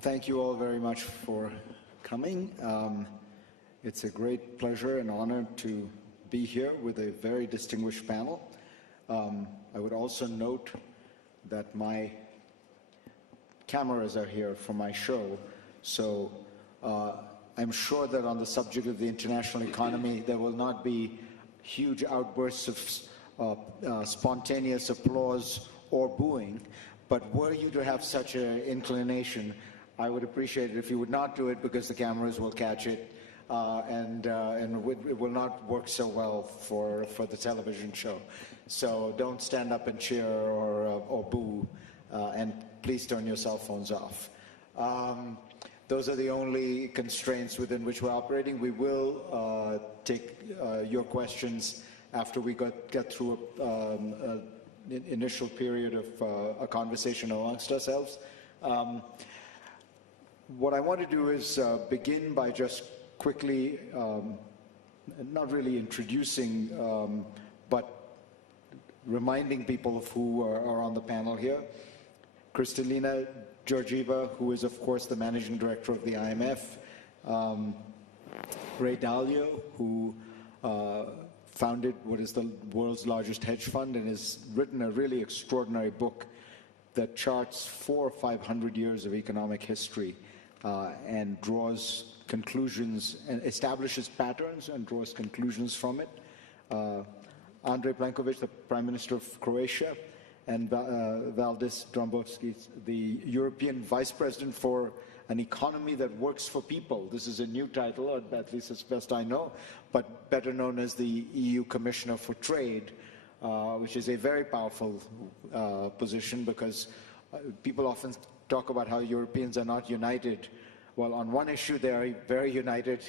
Thank you all very much for coming. It's a great pleasure and honor to be here with a very distinguished panel. I would also note that my cameras are here for my show, so I'm sure that on the subject of the international economy, there will not be huge outbursts of spontaneous applause or booing, but were you to have such an inclination, I would appreciate it if you would not do it, because the cameras will catch it, and it will not work so well for the television show. So don't stand up and cheer or boo, and please turn your cell phones off. Those are the only constraints within which we're operating. We will take your questions after we get through an initial period of a conversation amongst ourselves. What I want to do is begin by just quickly, not really introducing, but reminding people of who are on the panel here. Kristalina Georgieva, who is, of course, the managing director of the IMF. Ray Dalio, who founded what is the world's largest hedge fund and has written a really extraordinary book that charts 400 or 500 years of economic history and draws conclusions and establishes patterns and draws conclusions from it. Andrej Plenkovic, the Prime Minister of Croatia, and Valdis Dombrovskis, the European Vice President for an economy that works for people. This is a new title, or at least as best I know, but better known as the EU Commissioner for Trade, which is a very powerful position, because people often talk about how Europeans are not united. Well, on one issue they are very united,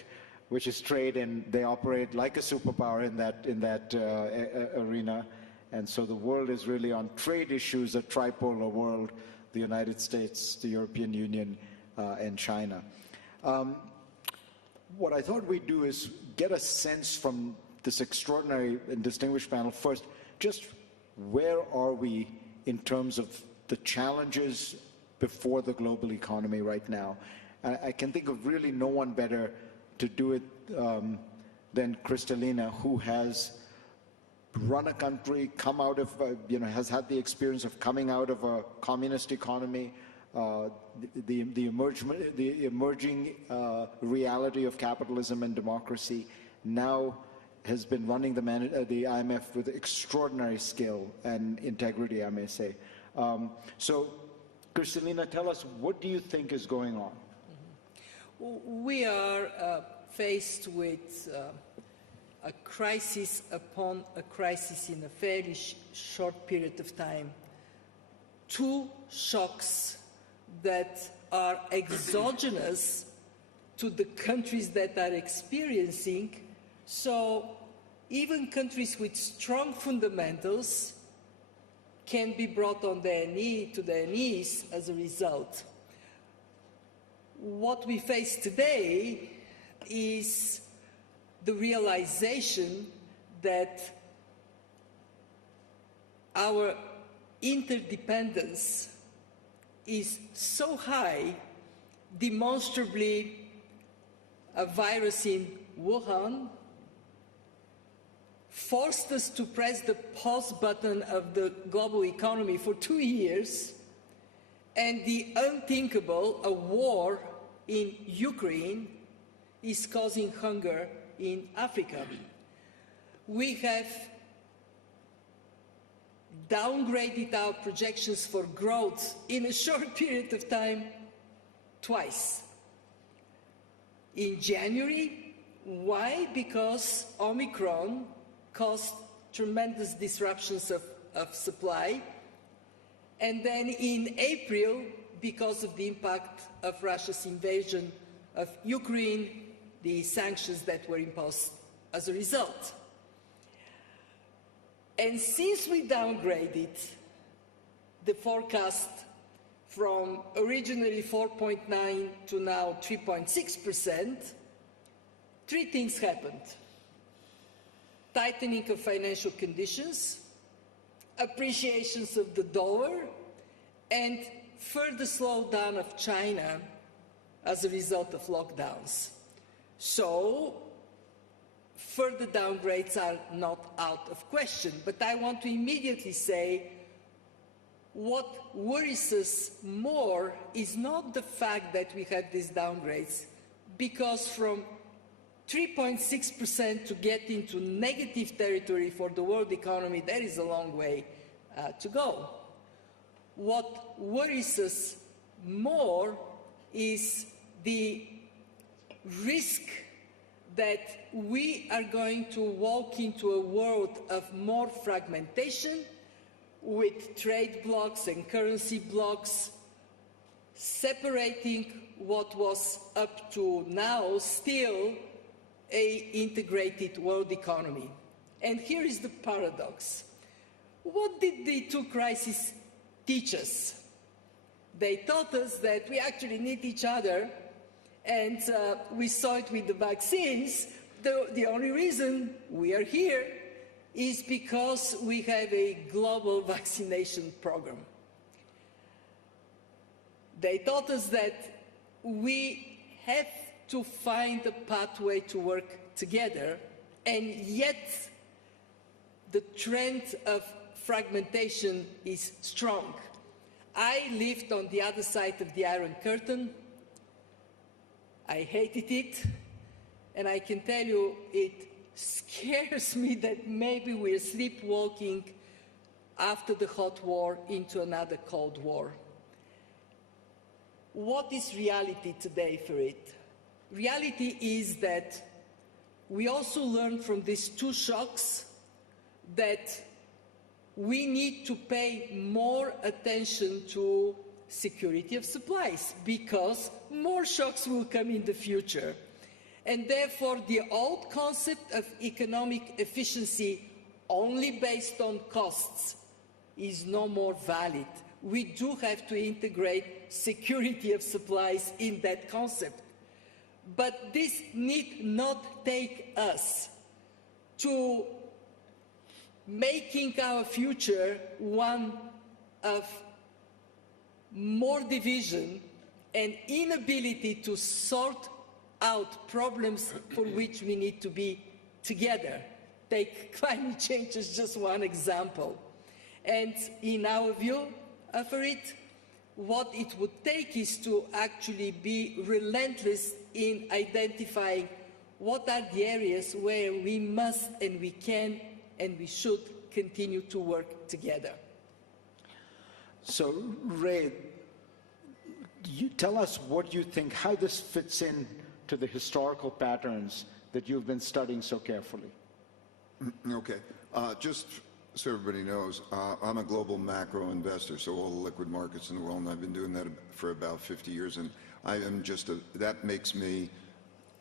which is trade, and they operate like a superpower in that arena. And so the world is really on trade issues, a tripolar world: the United States, the European Union, and China. What I thought we'd do is get a sense from this extraordinary and distinguished panel first, just where are we in terms of the challenges before the global economy right now. I can think of really no one better to do it than Kristalina, who has run a country, come out of, has had the experience of coming out of a communist economy, the emerging reality of capitalism and democracy, now has been running the IMF with extraordinary skill and integrity, I may say. So, Kristalina, tell us, what do you think is going on? We are faced with a crisis upon a crisis in a fairly short period of time. Two shocks that are exogenous to the countries that are experiencing. So even countries with strong fundamentals can be brought on to their knees as a result. What we face today is the realization that our interdependence is so high. Demonstrably, a virus in Wuhan forced us to press the pause button of the global economy for 2 years, and the unthinkable, a war in Ukraine, is causing hunger in Africa. We have downgraded our projections for growth in a short period of time twice. In January, why? Because Omicron caused tremendous disruptions of supply, and then in April, because of the impact of Russia's invasion of Ukraine, the sanctions that were imposed as a result. And since we downgraded the forecast from originally 4.9 to now 3.6%, three things happened: tightening of financial conditions, appreciations of the dollar, and further slowdown of China as a result of lockdowns. So further downgrades are not out of question. But I want to immediately say what worries us more is not the fact that we have these downgrades, because from 3.6% to get into negative territory for the world economy, there is a long way to go. What worries us more is the risk that we are going to walk into a world of more fragmentation, with trade blocs and currency blocs separating what was up to now still an integrated world economy. And here is the paradox. What did the two crises teach us? They taught us that we actually need each other, and we saw it with the vaccines. The only reason we are here is because we have a global vaccination program. They taught us that we have to find a pathway to work together, and yet the trend of fragmentation is strong. I lived on the other side of the Iron Curtain. I hated it, and I can tell you it scares me that maybe we're sleepwalking after the hot war into another cold war. What is reality today for it? Reality is that we also learned from these two shocks that we need to pay more attention to security of supplies, because more shocks will come in the future. And therefore, the old concept of economic efficiency only based on costs is no more valid. We do have to integrate security of supplies in that concept. But this need not take us to making our future one of more division and inability to sort out problems for which we need to be together. Take climate change as just one example. And in our view for it, what it would take is to actually be relentless in identifying what are the areas where we must and we can and we should continue to work together. So, Ray, you tell us what you think, how this fits in to the historical patterns that you've been studying so carefully. Okay. Just so everybody knows, I'm a global macro investor, so all the liquid markets in the world, and I've been doing that for about 50 years, and I am just that makes me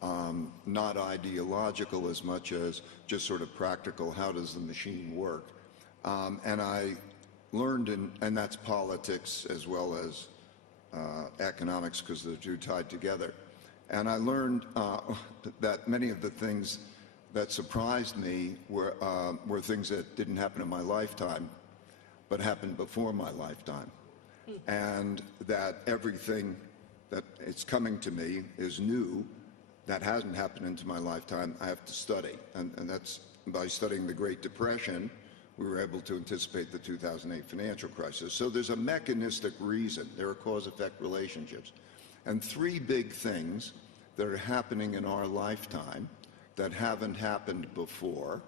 not ideological as much as just sort of practical. How does the machine work? And I learned, and that's politics as well as economics, because they're two tied together. And I learned that many of the things that surprised me were things that didn't happen in my lifetime, but happened before my lifetime. And that everything that is coming to me is new, that hasn't happened into my lifetime, I have to study. And that's by studying the Great Depression, we were able to anticipate the 2008 financial crisis. So there's a mechanistic reason. There are cause-effect relationships. And three big things that are happening in our lifetime that haven't happened before,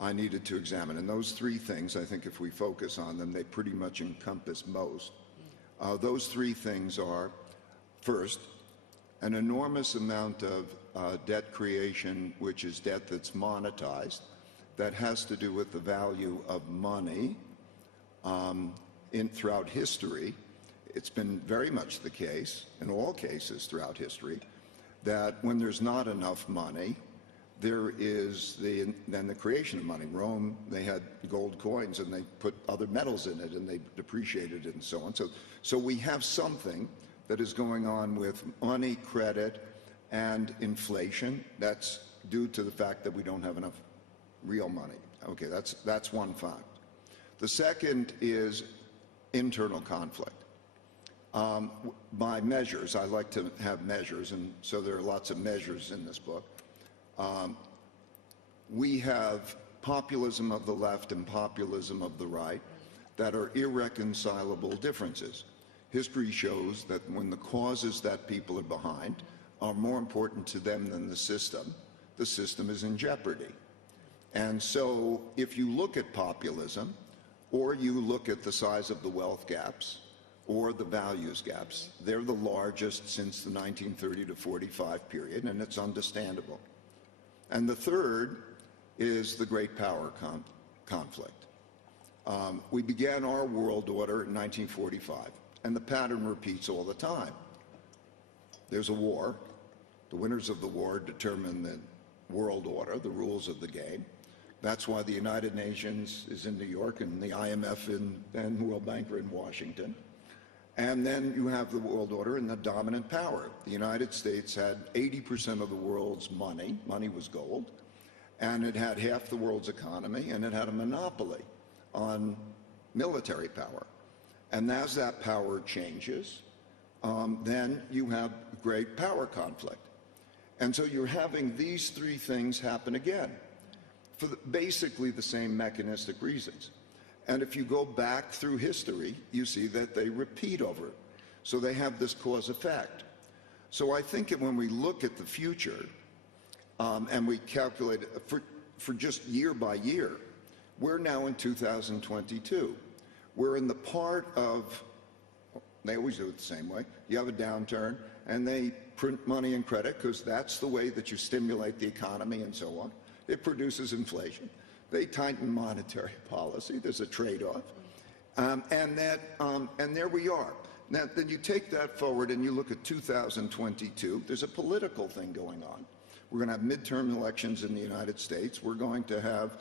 I needed to examine. And those three things, I think if we focus on them, they pretty much encompass most. Those three things are, first, an enormous amount of debt creation, which is debt that's monetized, that has to do with the value of money throughout history. It's been very much the case, in all cases throughout history, that when there's not enough money, there is then the creation of money. Rome, they had gold coins and they put other metals in it and they depreciated it and so on. So we have something that is going on with money, credit, and inflation. That's due to the fact that we don't have enough real money. Okay, that's one fact. The second is internal conflict. by measures. I like to have measures, and so there are lots of measures in this book. We have populism of the left and populism of the right that are irreconcilable differences. History shows that when the causes that people are behind are more important to them than the system is in jeopardy. And so if you look at populism, or you look at the size of the wealth gaps, or the values gaps, they're the largest since the 1930 to 45 period, and it's understandable. And the third is the great power conflict. We began our world order in 1945, and the pattern repeats all the time. There's a war. The winners of the war determine the world order, the rules of the game. That's why the United Nations is in New York and the IMF and World Bank are in Washington. And then you have the world order and the dominant power. The United States had 80% of the world's money. Money was gold. And it had half the world's economy, and it had a monopoly on military power. And as that power changes, then you have great power conflict. And so you're having these three things happen again for basically the same mechanistic reasons. And if you go back through history, you see that they repeat over it. So they have this cause-effect. So I think that when we look at the future and we calculate it for just year by year, we're now in 2022. We're in the part of, they always do it the same way. You have a downturn and they print money and credit because that's the way that you stimulate the economy and so on. It produces inflation. They tighten monetary policy. There's a trade-off. And there we are. Now, then you take that forward and you look at 2022. There's a political thing going on. We're going to have midterm elections in the United States. We're going to have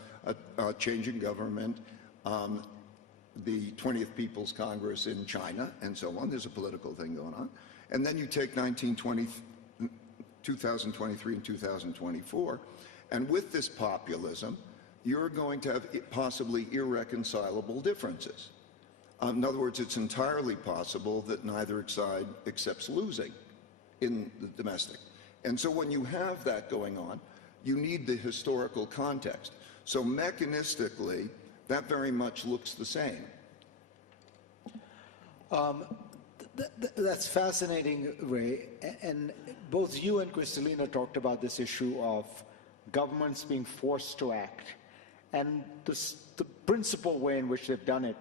a change in government, the 20th People's Congress in China, and so on. There's a political thing going on. And then you take 2023 and 2024, and with this populism, you're going to have possibly irreconcilable differences. In other words, it's entirely possible that neither side accepts losing in the domestic. And so when you have that going on, you need the historical context. So mechanistically, that very much looks the same. That's fascinating, Ray. And both you and Kristalina talked about this issue of governments being forced to act. And the principal way in which they've done it,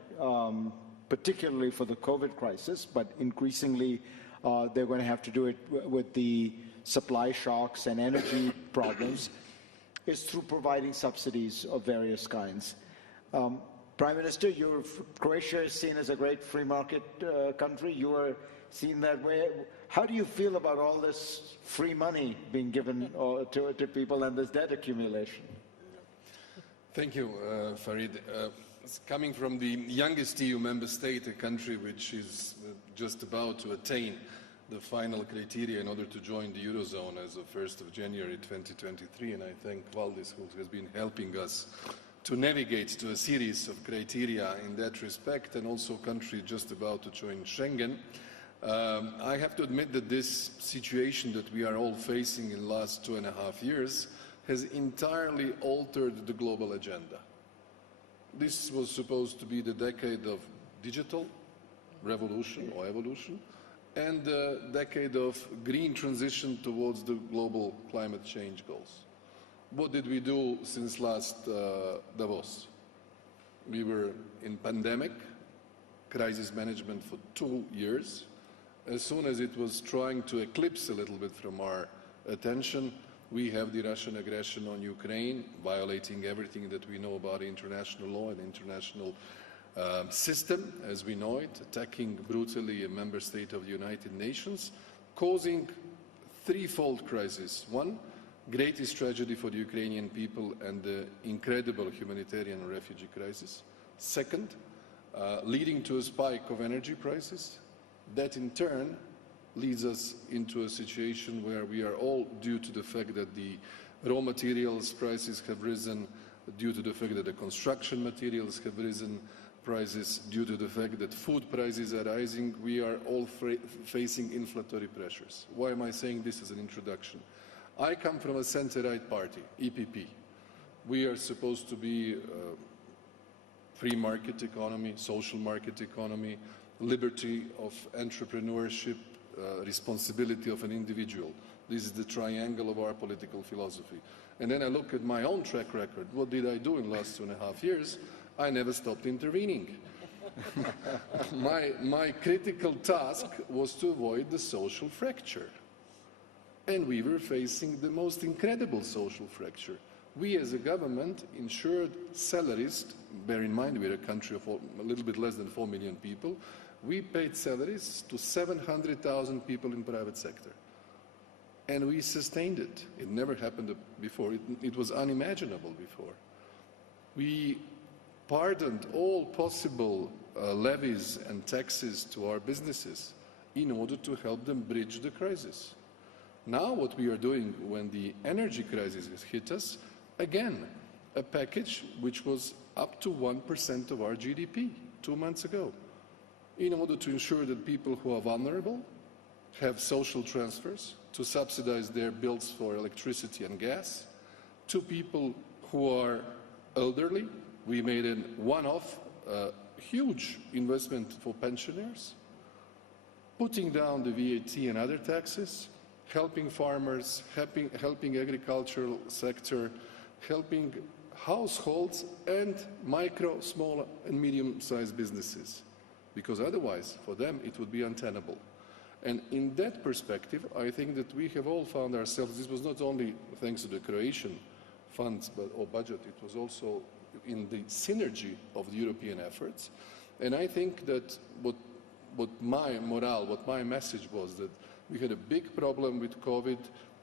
particularly for the COVID crisis, but increasingly they're going to have to do it with the supply shocks and energy problems, is through providing subsidies of various kinds. Prime Minister, Croatia is seen as a great free market country. You are seen that way. How do you feel about all this free money being given to people and this debt accumulation? Thank you, Farid. Coming from the youngest EU member state, a country which is just about to attain the final criteria in order to join the Eurozone as of 1st of January 2023, and I thank Valdis, who has been helping us to navigate to a series of criteria in that respect, and also a country just about to join Schengen. I have to admit that this situation that we are all facing in the last 2.5 years has entirely altered the global agenda. This was supposed to be the decade of digital revolution or evolution, and the decade of green transition towards the global climate change goals. What did we do since last Davos? We were in pandemic, crisis management for 2 years. As soon as it was trying to eclipse a little bit from our attention, we have the Russian aggression on Ukraine, violating everything that we know about international law and international system as we know it, attacking brutally a member state of the United Nations, causing threefold crisis. One, greatest tragedy for the Ukrainian people and the incredible humanitarian refugee crisis. Second, leading to a spike of energy prices. That in turn leads us into a situation where we are all, due to the fact that the raw materials prices have risen, due to the fact that the construction materials have risen, prices due to the fact that food prices are rising. We are all facing inflationary pressures. Why am I saying this as an introduction? I come from a center-right party, EPP. We are supposed to be free market economy, social market economy, liberty of entrepreneurship, responsibility of an individual. This is the triangle of our political philosophy. And then I look at my own track record. What did I do in the last 2.5 years? I never stopped intervening. my critical task was to avoid the social fracture. And we were facing the most incredible social fracture. We as a government ensured salaries, bear in mind we're a country of a little bit less than 4 million people, we paid salaries to 700,000 people in private sector. And we sustained it. It never happened before. It was unimaginable before. We pardoned all possible levies and taxes to our businesses in order to help them bridge the crisis. Now what we are doing when the energy crisis has hit us, again, a package which was up to 1% of our GDP 2 months ago, in order to ensure that people who are vulnerable have social transfers, to subsidize their bills for electricity and gas, to people who are elderly. We made a one-off huge investment for pensioners, putting down the VAT and other taxes, helping farmers, helping agricultural sector, helping households and micro, small and medium-sized businesses, because otherwise for them it would be untenable. And in that perspective, I think that we have all found ourselves, this was not only thanks to the Croatian funds or budget, it was also in the synergy of the European efforts. And I think that what my morale, what my message was, that we had a big problem with COVID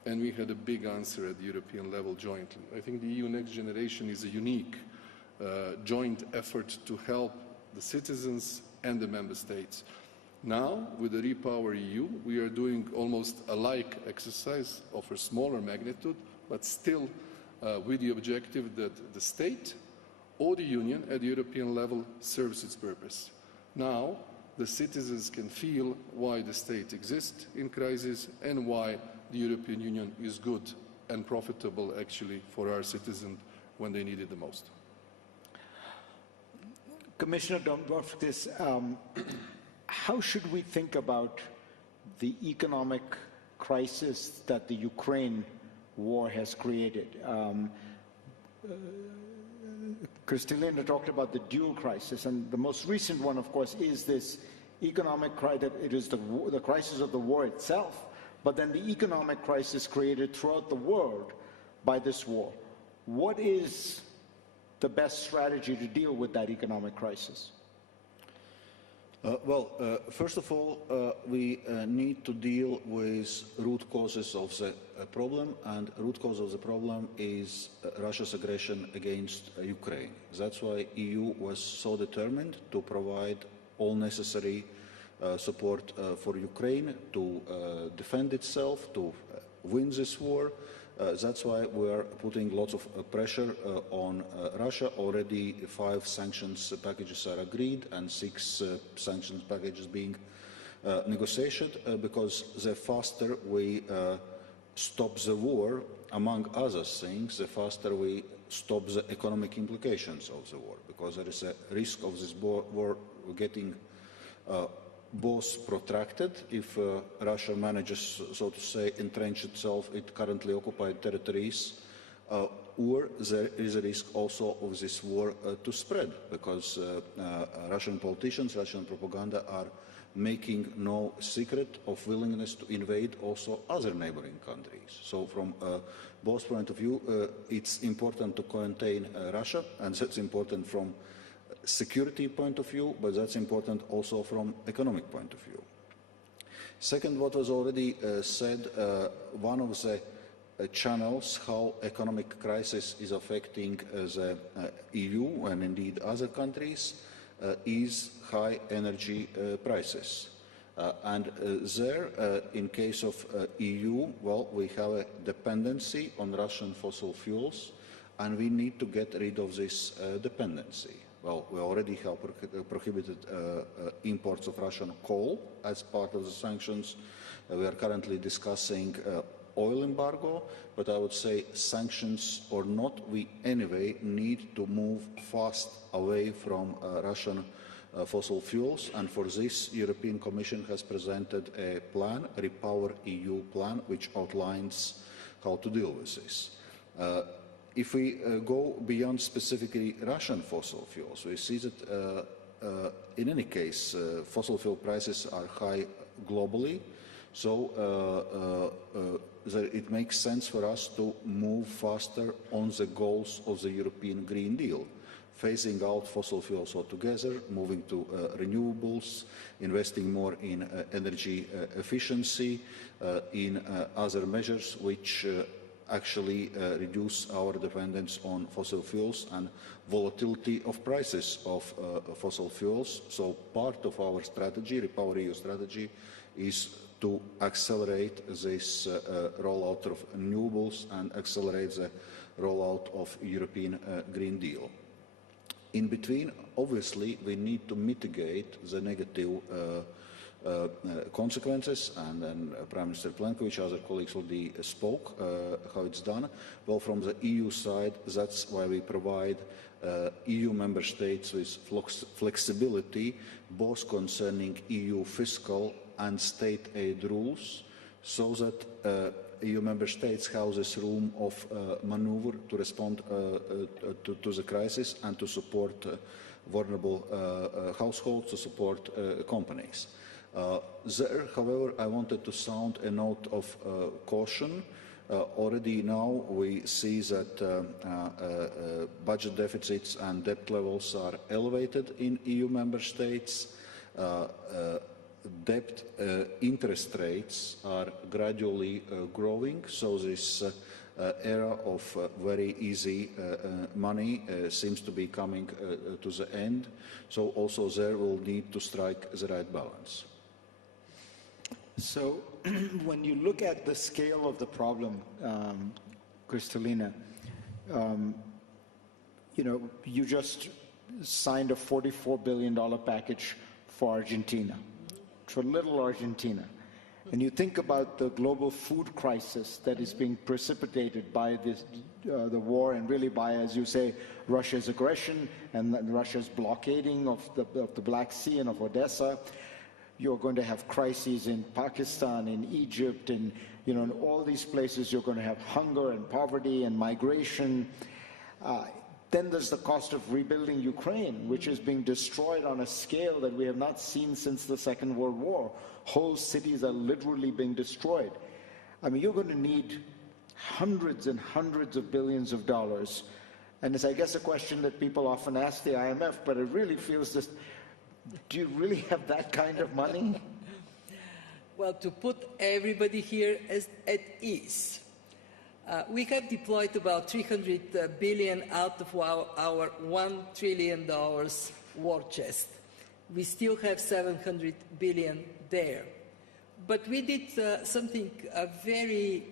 and we had a big answer at the European level jointly. I think the EU Next Generation is a unique joint effort to help the citizens and the member states. Now, with the Repower EU, we are doing almost a like exercise of a smaller magnitude, but still with the objective that the state or the union at the European level serves its purpose. Now, the citizens can feel why the state exists in crisis and why the European Union is good and profitable actually for our citizens when they need it the most. Commissioner Dombrovskis, how should we think about the economic crisis that the Ukraine war has created? Kristalina talked about the dual crisis, and the most recent one, of course, is this economic crisis. It is the crisis of the war itself, but then the economic crisis created throughout the world by this war. What is the best strategy to deal with that economic crisis? First of all, we need to deal with root causes of the problem, and root cause of the problem is Russia's aggression against Ukraine. That's why EU was so determined to provide all necessary support for Ukraine to defend itself, to win this war. That's why we are putting lots of pressure on Russia. Already 5 sanctions packages are agreed and 6 sanctions packages being negotiated, because the faster we stop the war, among other things, the faster we stop the economic implications of the war, because there is a risk of this war getting both protracted if Russia manages, so to say, entrench itself in currently occupied territories, or there is a risk also of this war to spread, because Russian politicians, Russian propaganda are making no secret of willingness to invade also other neighboring countries. So from both point of view, it's important to contain Russia, and that's important from security point of view, but that's important also from economic point of view. Second, what was already said, one of the channels how economic crisis is affecting the EU and indeed other countries is high energy prices. And there, in case of EU, well, we have a dependency on Russian fossil fuels, and we need to get rid of this dependency. Well, we already have prohibited imports of Russian coal as part of the sanctions. We are currently discussing oil embargo, but I would say sanctions or not, we anyway need to move fast away from Russian fossil fuels, and for this, European Commission has presented a plan, a Repower EU plan, which outlines how to deal with this. If we go beyond specifically Russian fossil fuels, we see that in any case, fossil fuel prices are high globally, so it makes sense for us to move faster on the goals of the European Green Deal, phasing out fossil fuels altogether, moving to renewables, investing more in energy efficiency, in other measures which actually reduce our dependence on fossil fuels and volatility of prices of fossil fuels. So part of our strategy, Repower EU strategy, is to accelerate this rollout of renewables and accelerate the rollout of European Green Deal. In between, obviously, we need to mitigate the negative consequences, and then Prime Minister Plenkovic, other colleagues already spoke how it's done. Well, from the EU side, that's why we provide EU member states with flexibility, both concerning EU fiscal and state aid rules, so that EU member states have this room of maneuver to respond to the crisis and to support vulnerable households, to support companies. There, however, I wanted to sound a note of caution. Already now we see that budget deficits and debt levels are elevated in EU member states. Debt interest rates are gradually growing, so this era of very easy money seems to be coming to the end. So also there we'll need to strike the right balance. So when you look at the scale of the problem, Kristalina, you know, you just signed a $44 billion package for Argentina, for little Argentina. And you think about the global food crisis that is being precipitated by this, the war, and really by, as you say, Russia's aggression and Russia's blockading of the Black Sea and of Odessa. You're going to have crises in Pakistan, in Egypt, and you know, in all these places you're going to have hunger and poverty and migration. Then there's the cost of rebuilding Ukraine, which is being destroyed on a scale that we have not seen since the Second World War. Whole cities are literally being destroyed. I mean, you're going to need hundreds and hundreds of billions of dollars. And it's, I guess, a question that people often ask the IMF, but it really feels this, do you really have that kind of money? Well, to put everybody here at ease, we have deployed about $300 billion out of our $1 trillion war chest. We still have $700 billion there. But we did something very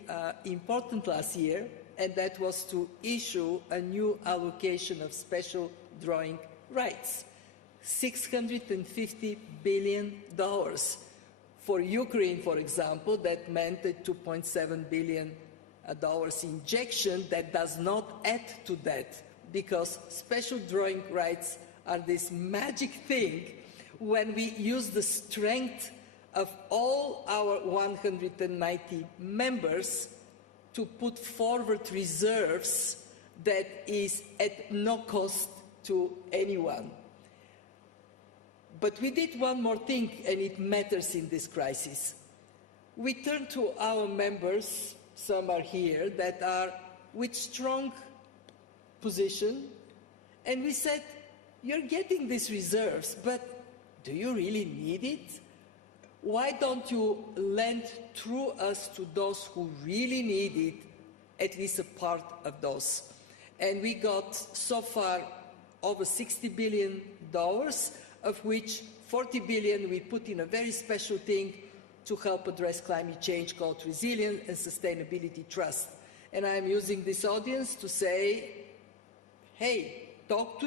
important last year, and that was to issue a new allocation of special drawing rights. $650 billion. For Ukraine, for example, that meant a $2.7 billion injection that does not add to that, because special drawing rights are this magic thing when we use the strength of all our 190 members to put forward reserves that is at no cost to anyone. But we did one more thing, and it matters in this crisis. We turned to our members, some are here, that are with strong position, and we said, you're getting these reserves, but do you really need it? Why don't you lend through us to those who really need it, at least a part of those? And we got so far over $60 billion, of which $40 billion we put in a very special thing to help address climate change called Resilience and Sustainability Trust. And I'm using this audience to say, hey, talk to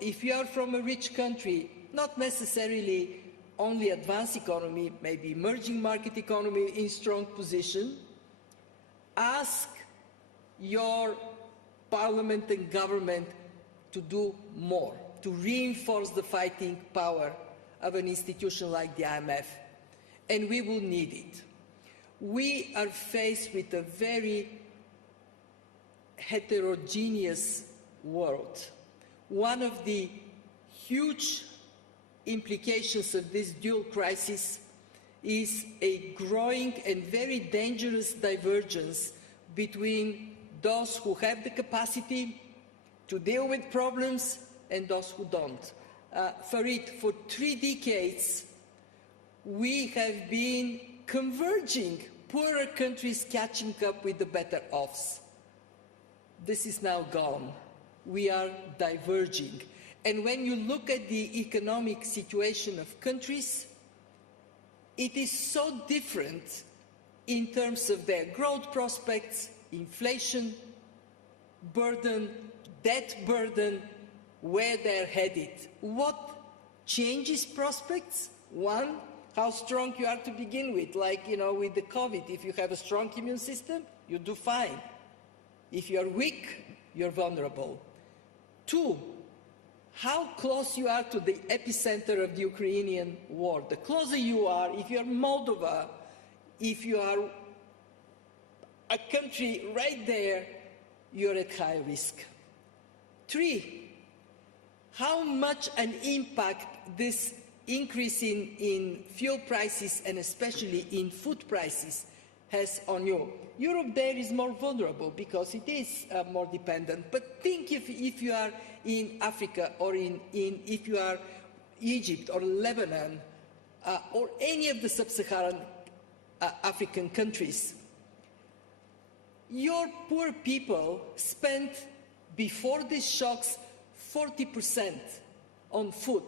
if you are from a rich country, not necessarily only advanced economy, maybe emerging market economy in strong position, ask your parliament and government to do more, to reinforce the fighting power of an institution like the IMF. And we will need it. We are faced with a very heterogeneous world. One of the huge implications of this dual crisis is a growing and very dangerous divergence between those who have the capacity to deal with problems and those who don't. Farid, for 3 decades, we have been converging, poorer countries catching up with the better offs. This is now gone. We are diverging. And when you look at the economic situation of countries, it is so different in terms of their growth prospects, inflation burden, debt burden, where they're headed. What changes prospects? One, how strong you are to begin with, like, with the COVID. If you have a strong immune system, you do fine. If you're weak, you're vulnerable. Two, how close you are to the epicenter of the Ukrainian war. The closer you are, if you're Moldova, if you are a country right there, you're at high risk. Three, how much an impact this increase in fuel prices and especially in food prices has on you. Europe there is more vulnerable because it is more dependent. But think if you are in Africa or if you are Egypt or Lebanon or any of the sub-Saharan African countries. Your poor people spent, before these shocks, 40% on food.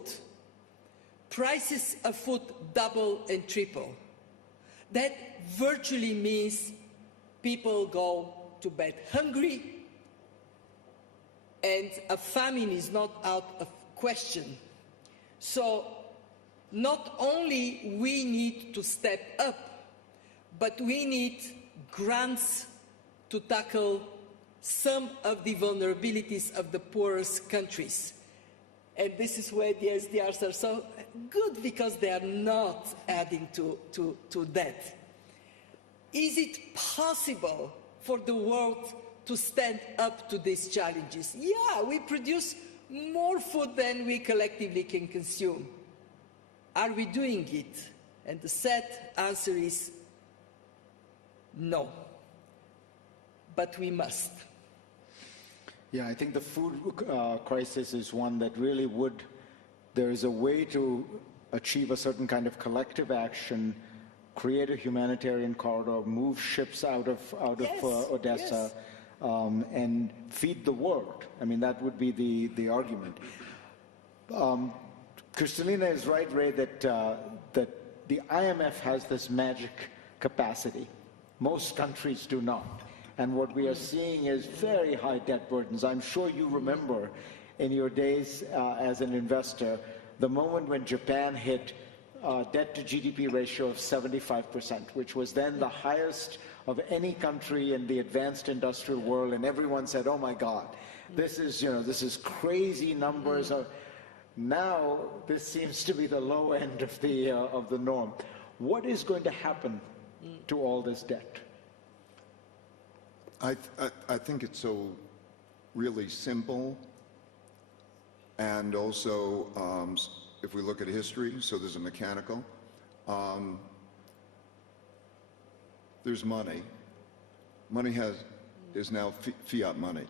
Prices of food double and triple. That virtually means people go to bed hungry, and a famine is not out of question. So not only we need to step up, but we need grants to tackle some of the vulnerabilities of the poorest countries. And this is where the SDRs are so good, because they are not adding to debt. Is it possible for the world to stand up to these challenges? Yeah, we produce more food than we collectively can consume. Are we doing it? And the sad answer is no. But we must. Yeah, I think the food crisis is one that really there is a way to achieve a certain kind of collective action, create a humanitarian corridor, move ships out of Odessa, yes. And feed the world. I mean, that would be the argument. Kristalina is right, Ray, that the IMF has this magic capacity. Most countries do not. And what we are seeing is very high debt burdens. I'm sure you remember in your days as an investor, the moment when Japan hit debt to GDP ratio of 75%, which was then the highest of any country in the advanced industrial world, and everyone said, "Oh my God, this is crazy numbers." Now this seems to be the low end of the norm. What is going to happen to all this debt? I think it's so really simple, and also if we look at history, so there's a mechanical. There's money. Money is now fiat money,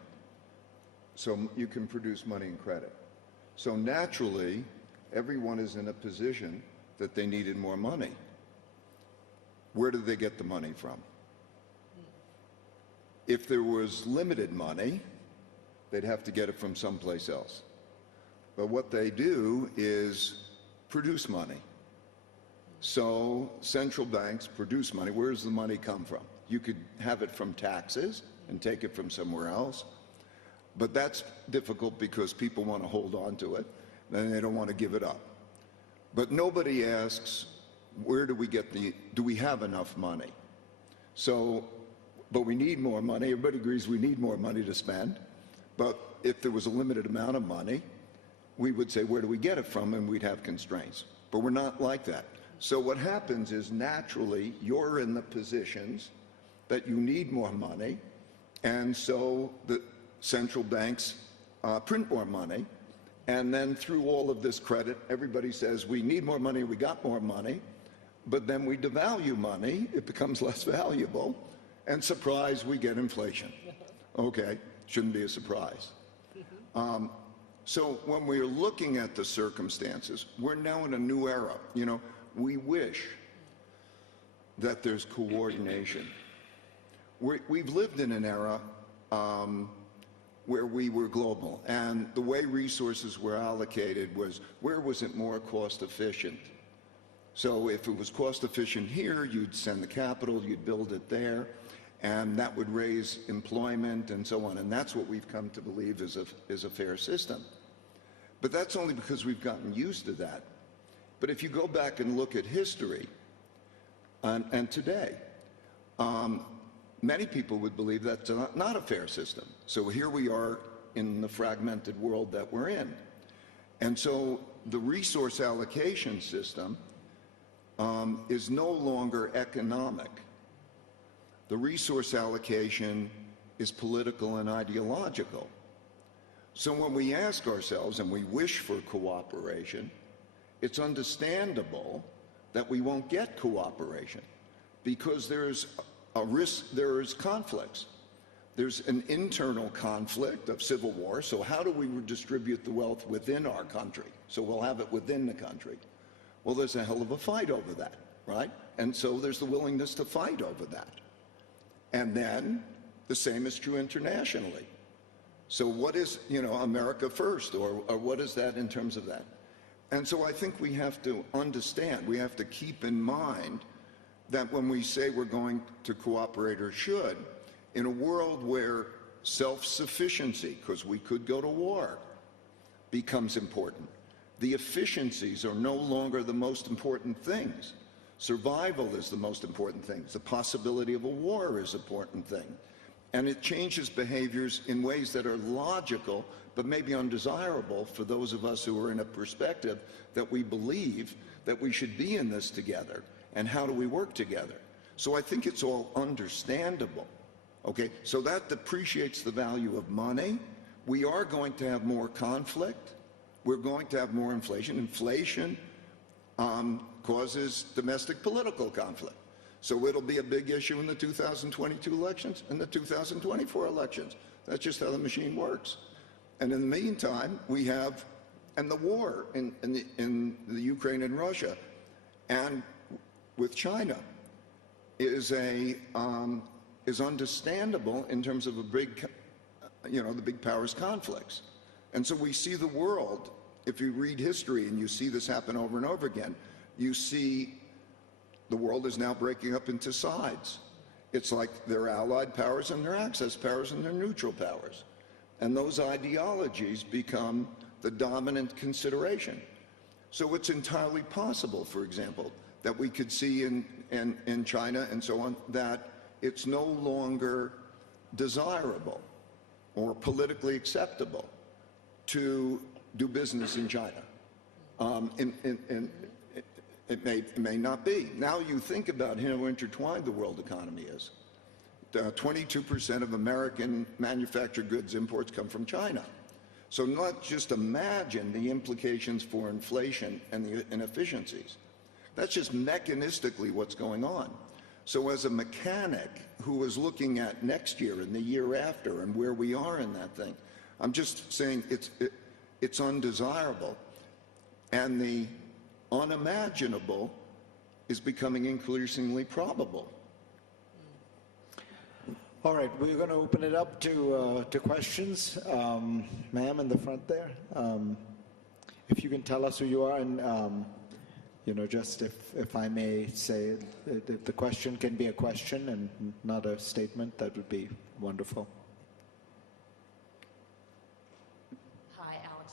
so you can produce money and credit. So naturally, everyone is in a position that they needed more money. Where did they get the money from? If there was limited money, they'd have to get it from someplace else. But what they do is produce money. So central banks produce money. Where does the money come from? You could have it from taxes and take it from somewhere else. But that's difficult because people want to hold on to it, and they don't want to give it up. But nobody asks, where do we get do we have enough money? So, but we need more money. Everybody agrees we need more money to spend. But if there was a limited amount of money, we would say, where do we get it from? And we'd have constraints. But we're not like that. So what happens is naturally you're in the positions that you need more money, and so the central banks print more money, and then through all of this credit, everybody says we need more money, we got more money, but then we devalue money, it becomes less valuable, and surprise, we get inflation. Okay, shouldn't be a surprise. So when we're looking at the circumstances, we're now in a new era. You know, we wish that there's coordination. We've lived in an era where we were global, and the way resources were allocated was, where was it more cost efficient? So if it was cost efficient here, you'd send the capital, you'd build it there, and that would raise employment and so on. And that's what we've come to believe is a fair system. But that's only because we've gotten used to that. But if you go back and look at history and today, many people would believe that's not a fair system. So here we are in the fragmented world that we're in. And so the resource allocation system is no longer economic. The resource allocation is political and ideological. So when we ask ourselves and we wish for cooperation, it's understandable that we won't get cooperation because there's a risk, there's conflicts. There's an internal conflict of civil war. So how do we redistribute the wealth within our country? So we'll have it within the country. Well, there's a hell of a fight over that, right? And so there's the willingness to fight over that. And then the same is true internationally. So what is, you know, America first, or what is that in terms of that? And so I think we have to understand, we have to keep in mind that when we say we're going to cooperate or should, in a world where self-sufficiency, because we could go to war, becomes important, the efficiencies are no longer the most important things. Survival is the most important thing. The possibility of a war is an important thing. And it changes behaviors in ways that are logical, but maybe undesirable for those of us who are in a perspective that we believe that we should be in this together. And how do we work together? So I think it's all understandable. Okay, so that depreciates the value of money. We are going to have more conflict. We're going to have more inflation. Inflation causes domestic political conflict. So it'll be a big issue in the 2022 elections and the 2024 elections. That's just how the machine works. And in the meantime, we have, and the war in the Ukraine and Russia, and with China is understandable in terms of a big, you know, the big powers conflicts. And so we see the world, if you read history and you see this happen over and over again, you see the world is now breaking up into sides. It's like there are allied powers and there are axis powers and there are neutral powers. And those ideologies become the dominant consideration. So it's entirely possible, for example, that we could see in China and so on, that it's no longer desirable or politically acceptable to do business in China. It may not be. Now you think about how intertwined the world economy is. 22% of American manufactured goods imports come from China. So not just imagine the implications for inflation and the inefficiencies. That's just mechanistically what's going on. So as a mechanic who is looking at next year and the year after and where we are in that thing, I'm just saying it's undesirable. And the unimaginable is becoming increasingly probable. All right, we're going to open it up to questions. Ma'am in the front there, if you can tell us who you are, and you know, just if I may say, if the question can be a question and not a statement, that would be wonderful.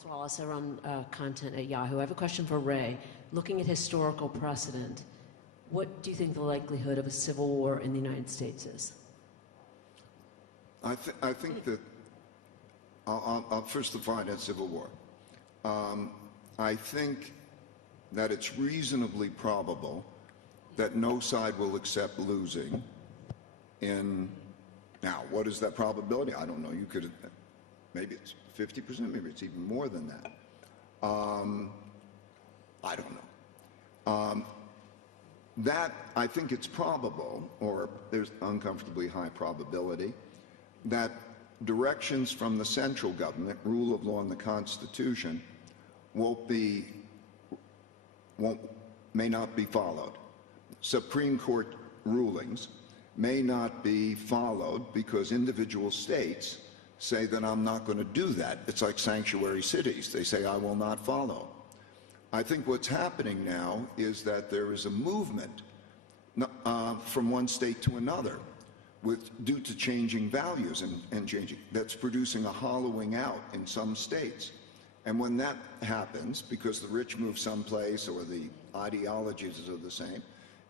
Alex Wallace. I run content at Yahoo. I have a question for Ray. Looking at historical precedent, what do you think the likelihood of a civil war in the United States is? I think that I'll first define a civil war. I think that it's reasonably probable that no side will accept losing in, now, what is that probability? I don't know. You could, maybe it's 50%, maybe it's even more than that. I don't know. That, I think it's probable, or there's uncomfortably high probability, that directions from the central government, rule of law and the Constitution, may not be followed. Supreme Court rulings may not be followed because individual states say that I'm not going to do that. It's like sanctuary cities. They say, I will not follow. I think what's happening now is that there is a movement from one state to another due to changing values and changing, that's producing a hollowing out in some states. And when that happens, because the rich move someplace or the ideologies are the same,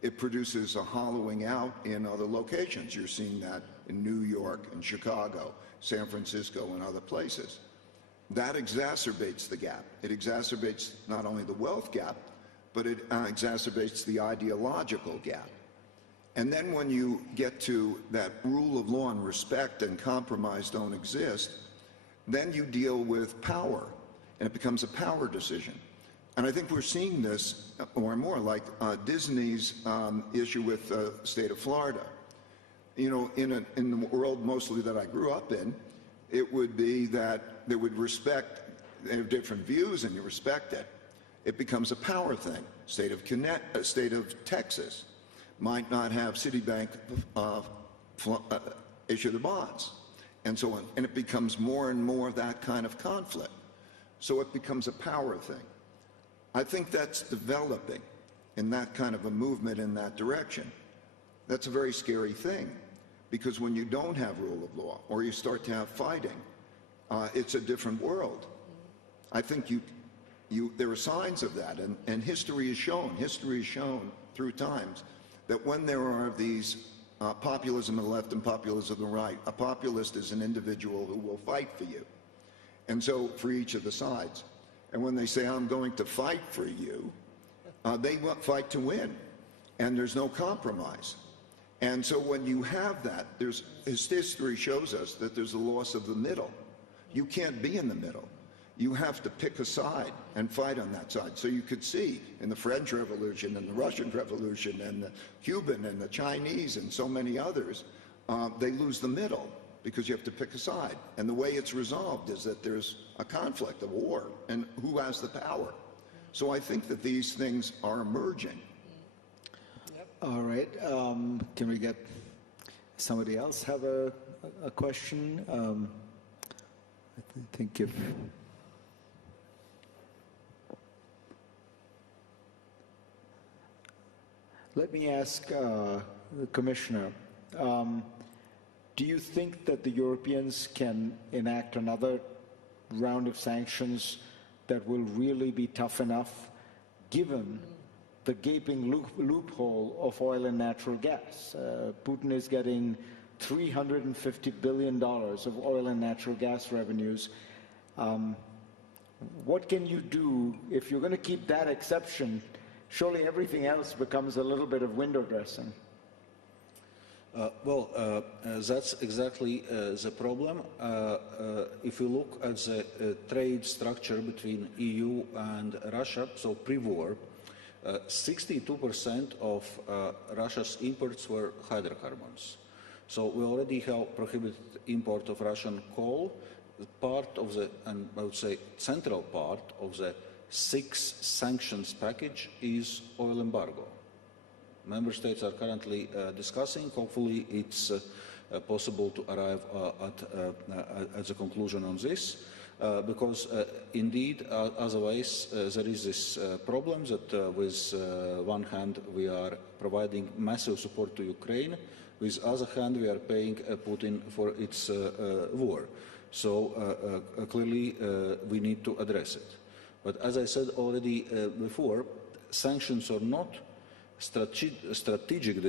it produces a hollowing out in other locations. You're seeing that in New York and Chicago, San Francisco, and other places. That exacerbates the gap. It exacerbates not only the wealth gap, but it exacerbates the ideological gap. And then when you get to that rule of law and respect and compromise don't exist, then you deal with power, and it becomes a power decision. And I think we're seeing this more and more, like Disney's issue with the state of Florida. You know, in the world mostly that I grew up in, it would be that they would respect, they have different views and you respect it. It becomes a power thing. State of Texas might not have Citibank issue the bonds, and so on. And it becomes more and more that kind of conflict. So it becomes a power thing. I think that's developing in that kind of a movement in that direction. That's a very scary thing, because when you don't have rule of law or you start to have fighting, it's a different world. I think there are signs of that, and history has shown through times that when there are these populism on the left and populism on the right, a populist is an individual who will fight for you, and so for each of the sides. And when they say, I'm going to fight for you, they fight to win, and there's no compromise. And so when you have that, history shows us that there's a loss of the middle. You can't be in the middle. You have to pick a side and fight on that side. So you could see in the French Revolution and the Russian Revolution and the Cuban and the Chinese and so many others, they lose the middle because you have to pick a side. And the way it's resolved is that there's a conflict, a war, and who has the power. So I think that these things are emerging. All right. Can we get somebody else have a question? I think if... Let me ask the Commissioner, do you think that the Europeans can enact another round of sanctions that will really be tough enough, given the gaping loophole of oil and natural gas? Putin is getting $350 billion of oil and natural gas revenues. What can you do if you're going to keep that exception? Surely everything else becomes a little bit of window dressing. That's exactly the problem. If you look at the trade structure between EU and Russia, so pre-war, 62% of Russia's imports were hydrocarbons. So we already have prohibited import of Russian coal. Part of the, and I would say central part of the 6 sanctions package is oil embargo. Member states are currently discussing. Hopefully it's possible to arrive at the conclusion on this, because indeed otherwise there is this problem that with one hand we are providing massive support to Ukraine, with other hand we are paying Putin for its war. So clearly we need to address it. But as I said already before, sanctions are not strategic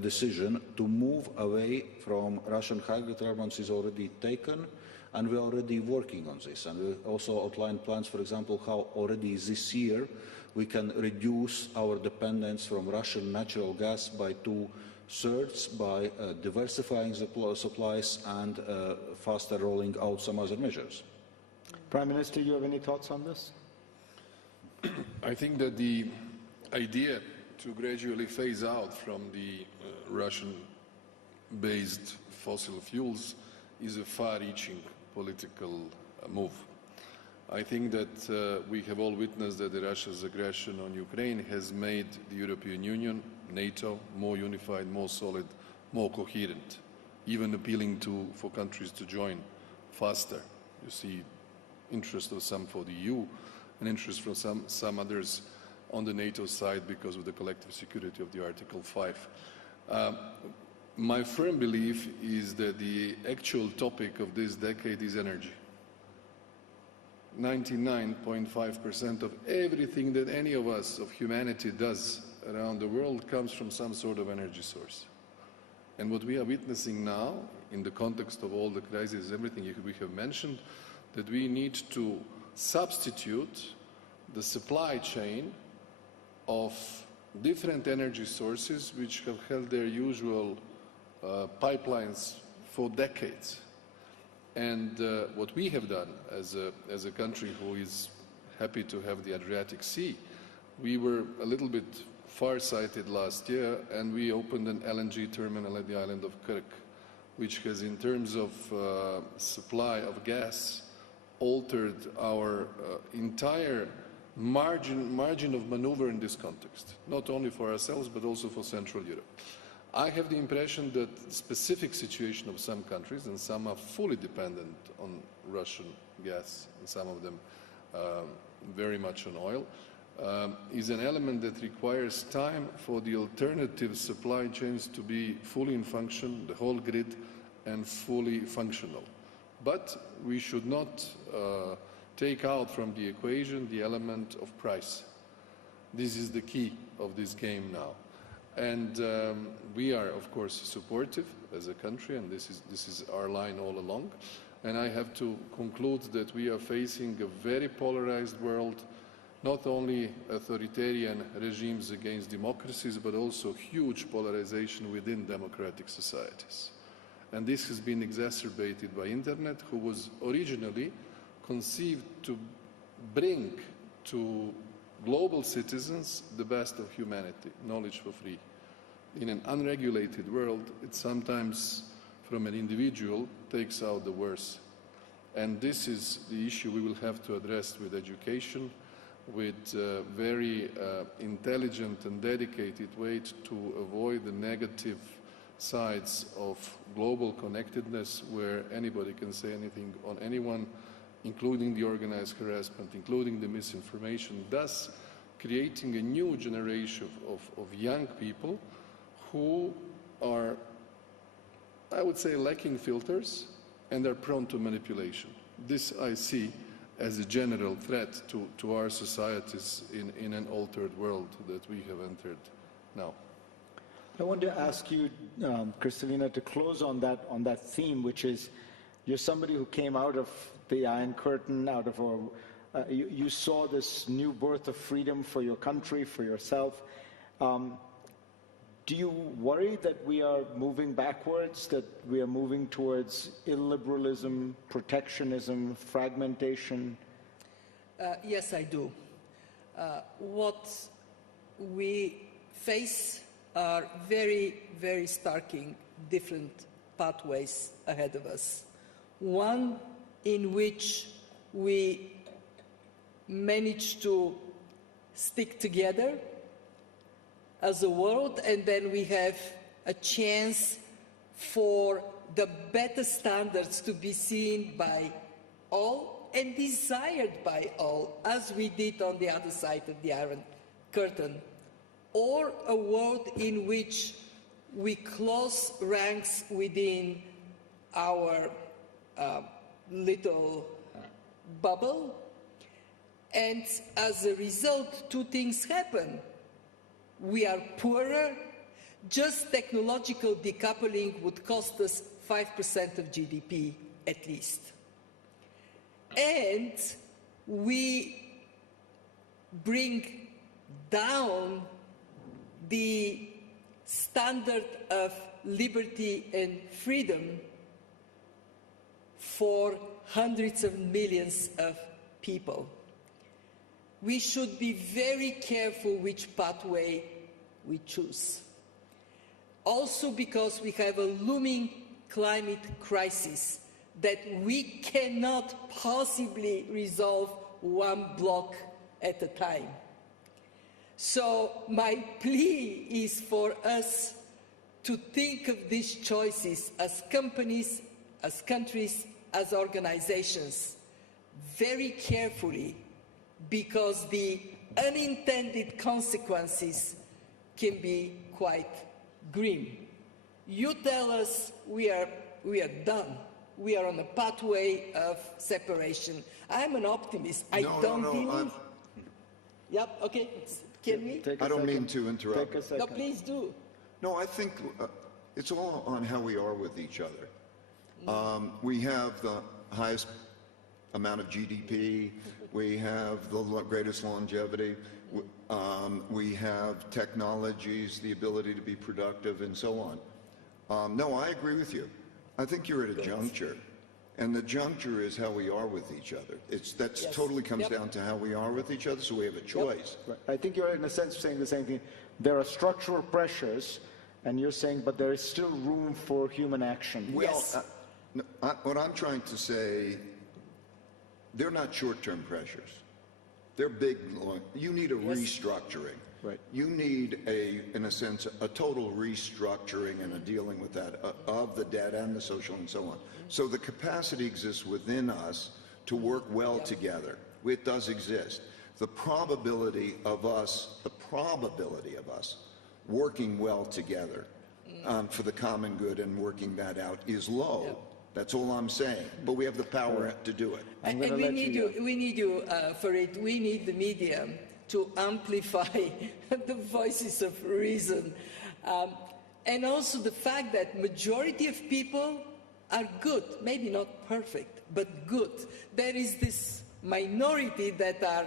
decision to move away from Russian hydrocarbons is already taken, and we're already working on this. And we also outlined plans, for example, how already this year we can reduce our dependence from Russian natural gas by 2/3 by diversifying the supplies and faster rolling out some other measures. Prime Minister, you have any thoughts on this? I think that the idea to gradually phase out from the Russian-based fossil fuels is a far-reaching political move. I think that we have all witnessed that Russia's aggression on Ukraine has made the European Union, NATO, more unified, more solid, more coherent, even appealing for countries to join faster. You see interest of some for the EU, and interest from some others on the NATO side because of the collective security of the Article 5. My firm belief is that the actual topic of this decade is energy. 99.5% of everything that any of us, of humanity, does around the world comes from some sort of energy source. And what we are witnessing now, in the context of all the crises, everything we have mentioned, that we need to substitute the supply chain of different energy sources which have held their usual pipelines for decades. And what we have done as a country who is happy to have the Adriatic Sea, we were a little bit far-sighted last year, and we opened an LNG terminal at the island of Kirk, which has, in terms of supply of gas, altered our entire margin of maneuver in this context, not only for ourselves but also for Central Europe. I have the impression that the specific situation of some countries, and some are fully dependent on Russian gas, and some of them very much on oil, is an element that requires time for the alternative supply chains to be fully in function, the whole grid, and fully functional. But we should not take out from the equation the element of price. This is the key of this game now. And we are, of course, supportive as a country, and this is our line all along. And I have to conclude that we are facing a very polarized world, not only authoritarian regimes against democracies, but also huge polarization within democratic societies. And this has been exacerbated by Internet, who was originally conceived to bring to global citizens the best of humanity, knowledge for free. In an unregulated world, it sometimes, from an individual, takes out the worst. And this is the issue we will have to address with education, with very intelligent and dedicated way to avoid the negative sides of global connectedness, where anybody can say anything on anyone, including the organized harassment, including the misinformation, thus creating a new generation of young people who are, I would say, lacking filters and are prone to manipulation. This I see as a general threat to our societies in an altered world that we have entered now. I want to ask you, Kristalina, to close on that theme, which is, you're somebody who came out of the Iron Curtain, out of you saw this new birth of freedom for your country, for yourself. Do you worry that we are moving backwards, that we are moving towards illiberalism, protectionism, fragmentation? Yes, I do. What we face are very, very starking different pathways ahead of us. One in which we manage to stick together as a world, and then we have a chance for the better standards to be seen by all and desired by all, as we did on the other side of the Iron Curtain. Or a world in which we close ranks within our little bubble. And as a result, two things happen. We are poorer. Just technological decoupling would cost us 5% of GDP at least. And we bring down the standard of liberty and freedom for hundreds of millions of people. We should be very careful which pathway we choose. Also because we have a looming climate crisis that we cannot possibly resolve one block at a time. So my plea is for us to think of these choices as companies, as countries, as organizations, very carefully, because the unintended consequences can be quite grim. You tell us we are done. We are on a pathway of separation. I'm an optimist. I don't believe. Yep. Okay. Can we? I don't mean to interrupt. Take a second. No, please do. No, I think it's all on how we are with each other. We have the highest amount of GDP. We have the greatest longevity. We have technologies, the ability to be productive, and so on. No, I agree with you. I think you're at a juncture, and the juncture is how we are with each other. That totally comes down to how we are with each other, so we have a choice. Right. I think you're in a sense saying the same thing. There are structural pressures, and you're saying, but there is still room for human action. Well, what I'm trying to say, they're not short-term pressures. They're big. You need a restructuring. Right. You need in a sense, a total restructuring and a dealing with that of the debt and the social and so on. So the capacity exists within us to work well together. It does exist. The probability of us working well together for the common good and working that out is low. That's all I'm saying. But we have the power to do it. And we need you for it. We need the media to amplify the voices of reason. And also the fact that majority of people are good, maybe not perfect, but good. There is this minority that are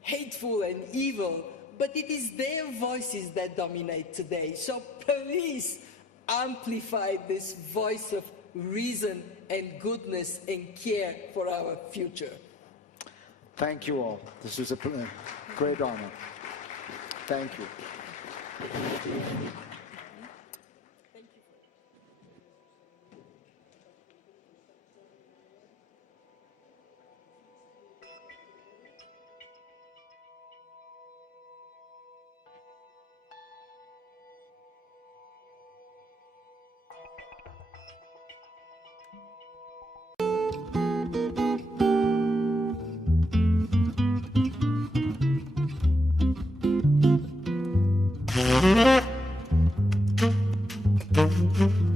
hateful and evil, but it is their voices that dominate today. So please amplify this voice of reason and goodness and care for our future. Thank you all. This was a great honor. Thank you. Mm-hmm.